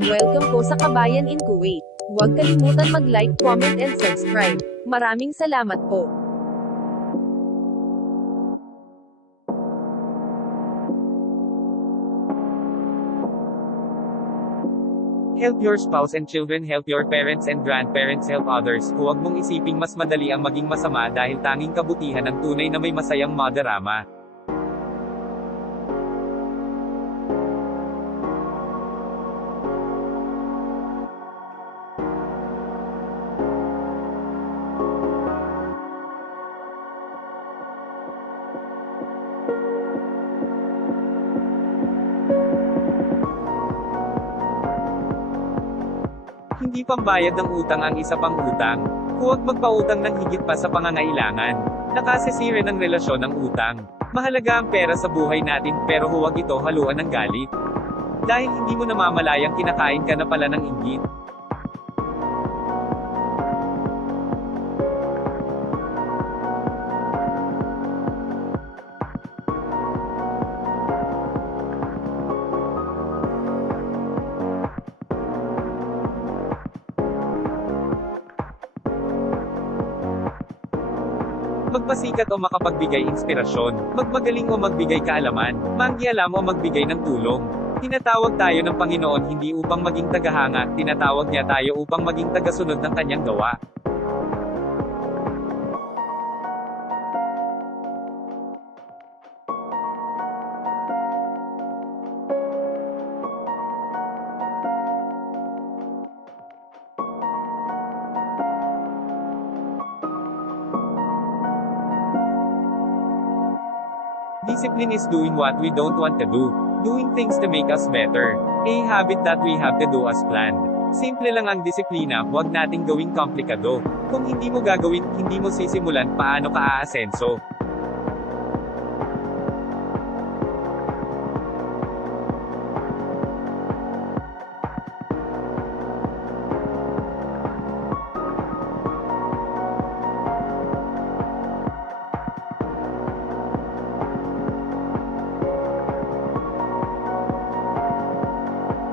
Welcome po sa Kabayan in Kuwait. Huwag kalimutan mag-like, comment and subscribe. Maraming salamat po. Help your spouse and children, help your parents and grandparents, help others. Huwag mong isiping mas madali ang maging masama dahil tanging kabutihan ang tunay na may masayang madarama. Hindi pambayad ng utang ang isa pang utang. Huwag magpautang ng higit pa sa pangangailangan. Nakasisira ng relasyon ng utang. Mahalaga ang pera sa buhay natin pero huwag ito haluan ng galit. Dahil hindi mo namamalayang kinakain ka na pala ng inggit. Magpasikat o makapagbigay inspirasyon, magmagaling o magbigay kaalaman, manghialam o magbigay ng tulong. Tinatawag tayo ng Panginoon hindi upang maging tagahanga, tinatawag niya tayo upang maging tagasunod ng kanyang gawa. Discipline is doing what we don't want to do. Doing things to make us better. A habit that we have to do as planned. Simple lang ang disiplina, huwag nating gawing komplikado. Kung hindi mo gagawin, hindi mo sisimulan, paano ka aasenso?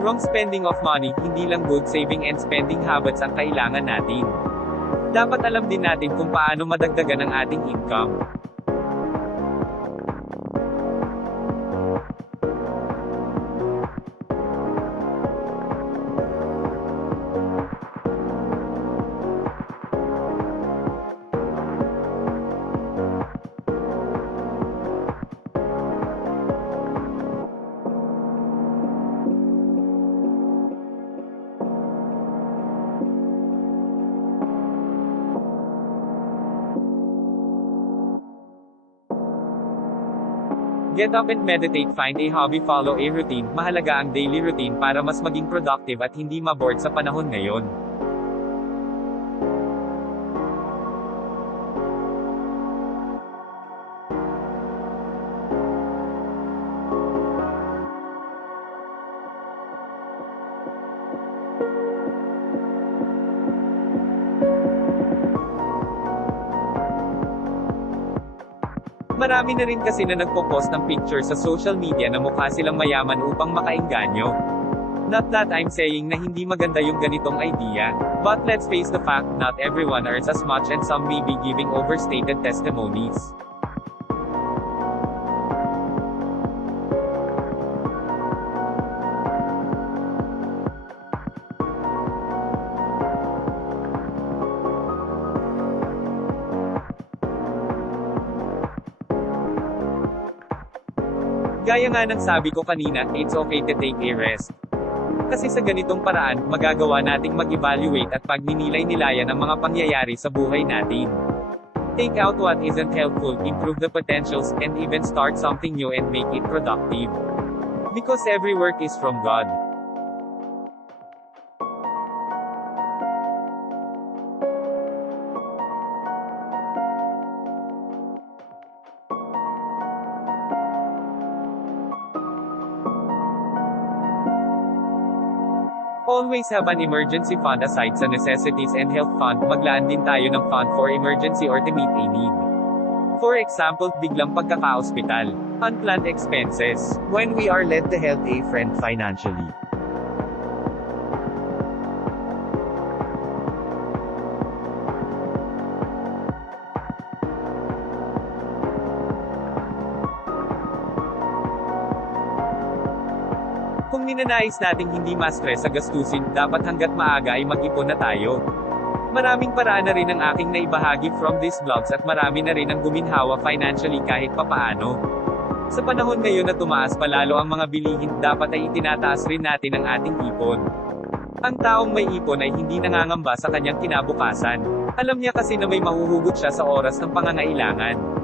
Wrong spending of money, hindi lang good saving and spending habits ang kailangan natin. Dapat alam din natin kung paano madagdagan ang ating income. Get up and meditate, find a hobby, follow a routine. Mahalaga ang daily routine para mas maging productive at hindi ma-bored sa panahon ngayon. Marami na rin kasi na nagpo-post ng picture sa social media na mukha silang mayaman upang makaengganyo. Not that I'm saying na hindi maganda yung ganitong idea, but let's face the fact, not everyone earns as much and some may be giving overstated testimonies. Gaya nga ng sabi ko kanina, it's okay to take a rest. Kasi sa ganitong paraan, magagawa nating mag-evaluate at pagninilay-nilayan ang mga pangyayari sa buhay natin. Take out what isn't helpful, improve the potentials, and even start something new and make it productive. Because every work is from God. Always have an emergency fund aside sa necessities and health fund. Maglaan din tayo ng fund for emergency or to meet a need. For example, biglang pagkaka-ospital, unplanned expenses, When we are led to help a friend financially. Kung ninanais nating hindi ma-stress sa gastusin, dapat hanggat maaga ay mag-ipon na tayo. Maraming paraan na rin ang aking naibahagi from these vlogs at marami na rin ang guminhawa financially kahit papaano. Sa panahon ngayon na tumaas palalo ang mga bilihin, dapat ay itinataas rin natin ang ating ipon. Ang taong may ipon ay hindi nangangamba sa kanyang kinabukasan. Alam niya kasi na may mahuhugot siya sa oras ng pangangailangan.